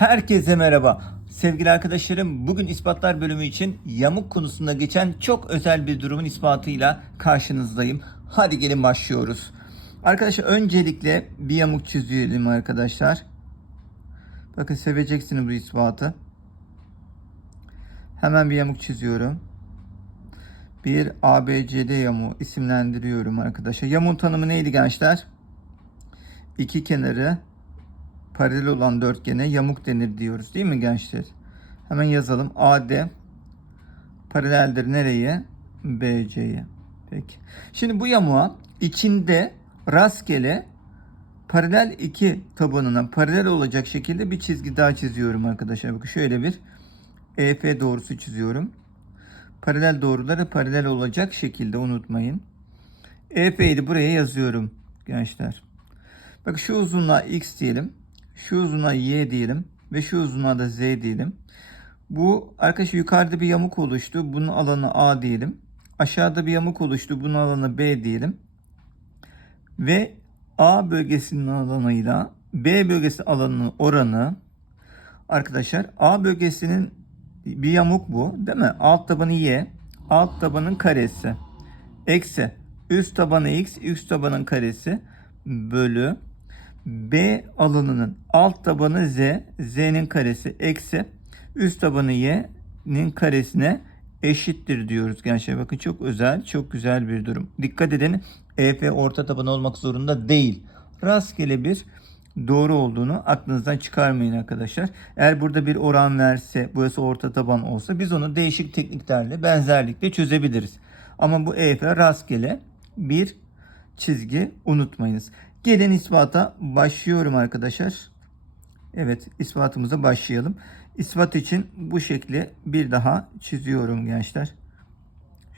Herkese merhaba. Sevgili arkadaşlarım bugün ispatlar bölümü için yamuk konusunda geçen çok özel bir durumun ispatıyla karşınızdayım. Hadi gelin başlıyoruz. Arkadaşlar öncelikle bir yamuk çizelim arkadaşlar. Bakın seveceksiniz bu ispatı. Hemen bir yamuk çiziyorum. Bir ABCD yamuğu isimlendiriyorum arkadaşlar. Yamuğun tanımı neydi gençler? İki kenarı paralel olan dörtgene yamuk denir diyoruz değil mi gençler? Hemen yazalım. AD paraleldir nereye? BC'ye. Peki. Şimdi bu yamuğa içinde rastgele paralel iki tabanına paralel olacak şekilde bir çizgi daha çiziyorum arkadaşlar. Bakın şöyle bir EF doğrusu çiziyorum. Paralel doğruları paralel olacak şekilde unutmayın. EF'yi de buraya yazıyorum gençler. Bak şu uzunluğa x diyelim. Şu uzunluğa y diyelim. Ve şu uzunluğa da z diyelim. Bu arkadaşlar yukarıda bir yamuk oluştu. Bunun alanı a diyelim. Aşağıda bir yamuk oluştu. Bunun alanı b diyelim. Ve a bölgesinin alanıyla b bölgesi alanının oranı arkadaşlar a bölgesinin bir yamuk bu değil mi? Alt tabanı y. Alt tabanın karesi. Eksi üst tabanı x. Üst tabanın karesi bölü B alanının alt tabanı Z, Z'nin karesi eksi üst tabanı Y'nin karesine eşittir diyoruz gençler. Bakın çok özel, çok güzel bir durum. Dikkat edin EF orta taban olmak zorunda değil. Rastgele bir doğru olduğunu aklınızdan çıkarmayın arkadaşlar. Eğer burada bir oran verse, burası orta taban olsa biz onu değişik tekniklerle, benzerlikle çözebiliriz. Ama bu EF rastgele bir çizgi unutmayınız. Gelin ispata başlıyorum arkadaşlar. Evet ispatımıza başlayalım. İspat için bu şekli bir daha çiziyorum gençler.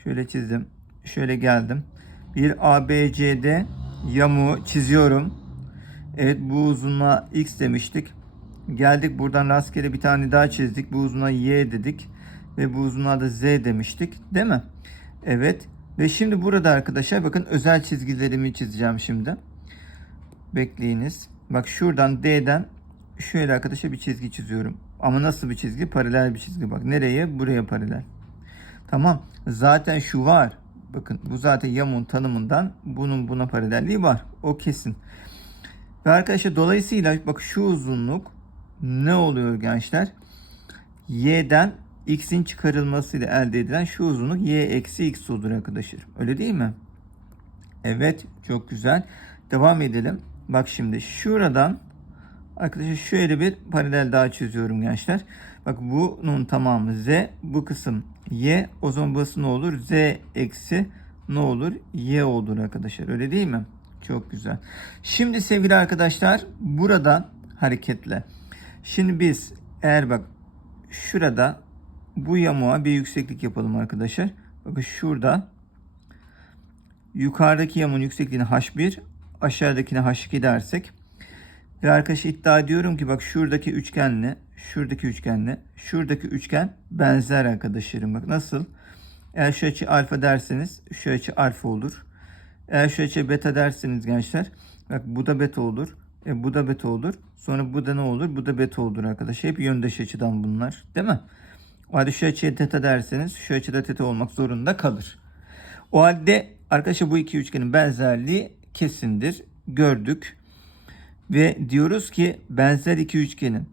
Şöyle çizdim. Şöyle geldim. Bir ABCD yamuğu çiziyorum. Evet bu uzunluğa x demiştik. Geldik buradan rastgele bir tane daha çizdik. Bu uzunluğa y dedik. Ve bu uzunluğa da z demiştik. Değil mi? Evet. Ve şimdi burada arkadaşlar bakın özel çizgilerimi çizeceğim şimdi. Bekleyiniz. Bak şuradan D'den şöyle arkadaşlar bir çizgi çiziyorum. Ama nasıl bir çizgi? Paralel bir çizgi. Bak nereye? Buraya paralel. Tamam. Zaten şu var. Bakın bu zaten yamun tanımından bunun buna paralelliği var. O kesin. Ve arkadaşlar dolayısıyla bak şu uzunluk ne oluyor gençler? Y'den x'in çıkarılmasıyla elde edilen şu uzunluk y eksi x olur arkadaşlar. Öyle değil mi? Evet çok güzel. Devam edelim. Bak şimdi şuradan arkadaşlar şöyle bir paralel daha çiziyorum gençler. Bak bunun tamamı z. Bu kısım y. O zaman burası ne olur? z eksi ne olur? y olur arkadaşlar. Öyle değil mi? Çok güzel. Şimdi sevgili arkadaşlar buradan hareketle. Şimdi biz eğer bak şurada bu yamuğa bir yükseklik yapalım arkadaşlar. Bakın şurada yukarıdaki yamuğun yüksekliğini h1 aşağıdakine h2 dersek ve arkadaşlar iddia ediyorum ki bak şuradaki üçgenle şuradaki üçgenle şuradaki üçgen benzer arkadaşlarım. Bak nasıl? Eğer şu açı alfa derseniz şu açı alfa olur. Eğer şu açı beta derseniz gençler bak bu da beta olur. E, bu da beta olur. Sonra bu da ne olur? Bu da beta olur arkadaşlar. Hep yöndeş açıdan bunlar. Değil mi? O halde şu açıya teta derseniz şu açıda teta olmak zorunda kalır. O halde arkadaşlar bu iki üçgenin benzerliği kesindir. Gördük. Ve diyoruz ki benzer iki üçgenin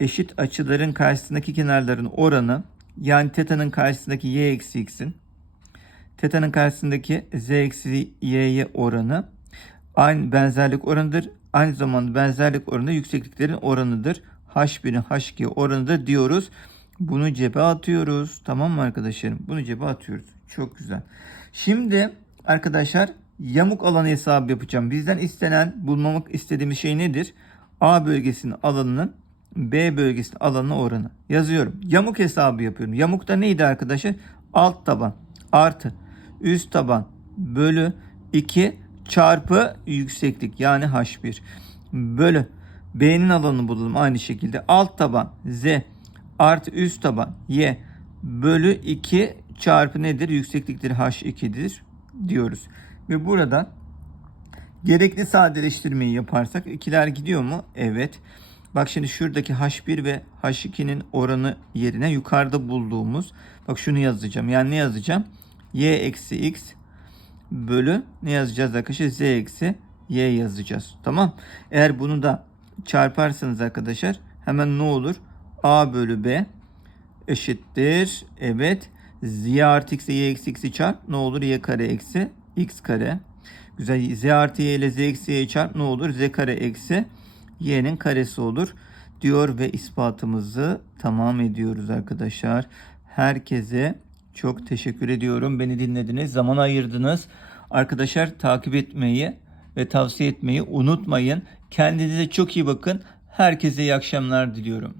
eşit açıların karşısındaki kenarların oranı yani teta'nın karşısındaki y eksi x'in teta'nın karşısındaki z eksi y'ye oranı aynı benzerlik oranıdır. Aynı zamanda benzerlik oranı yüksekliklerin oranıdır. H1'in H2'ye oranıdır diyoruz. Bunu cebe atıyoruz. Tamam mı arkadaşlarım? Bunu cebe atıyoruz. Çok güzel. Şimdi arkadaşlar yamuk alanı hesabı yapacağım. Bizden istenen bulmamak istediğimiz şey nedir? A bölgesinin alanının B bölgesinin alanına oranı. Yazıyorum. Yamuk hesabı yapıyorum. Yamukta neydi arkadaşlar? Alt taban artı üst taban bölü 2 çarpı yükseklik yani H1 bölü B'nin alanını bulalım aynı şekilde. Alt taban Z artı üst taban Y bölü 2 çarpı nedir? Yükseklikleri H2'dir diyoruz. Ve burada gerekli sadeleştirmeyi yaparsak ikiler gidiyor mu? Evet. Bak şimdi şuradaki H1 ve H2'nin oranı yerine yukarıda bulduğumuz bak şunu yazacağım. Yani ne yazacağım? Y eksi X bölü ne yazacağız arkadaşlar? Z eksi Y yazacağız. Tamam. Eğer bunu da çarparsanız arkadaşlar hemen ne olur? A bölü B eşittir. Evet. Z artı X Y eksi X'i çarp. Ne olur? Y kare eksi X kare. Güzel. Z artı Y ile Z eksi Y çarp. Ne olur? Z kare eksi Y'nin karesi olur. Diyor ve ispatımızı tamam ediyoruz arkadaşlar. Herkese çok teşekkür ediyorum. Beni dinlediniz, zaman ayırdınız. Arkadaşlar takip etmeyi ve tavsiye etmeyi unutmayın. Kendinize çok iyi bakın. Herkese iyi akşamlar diliyorum.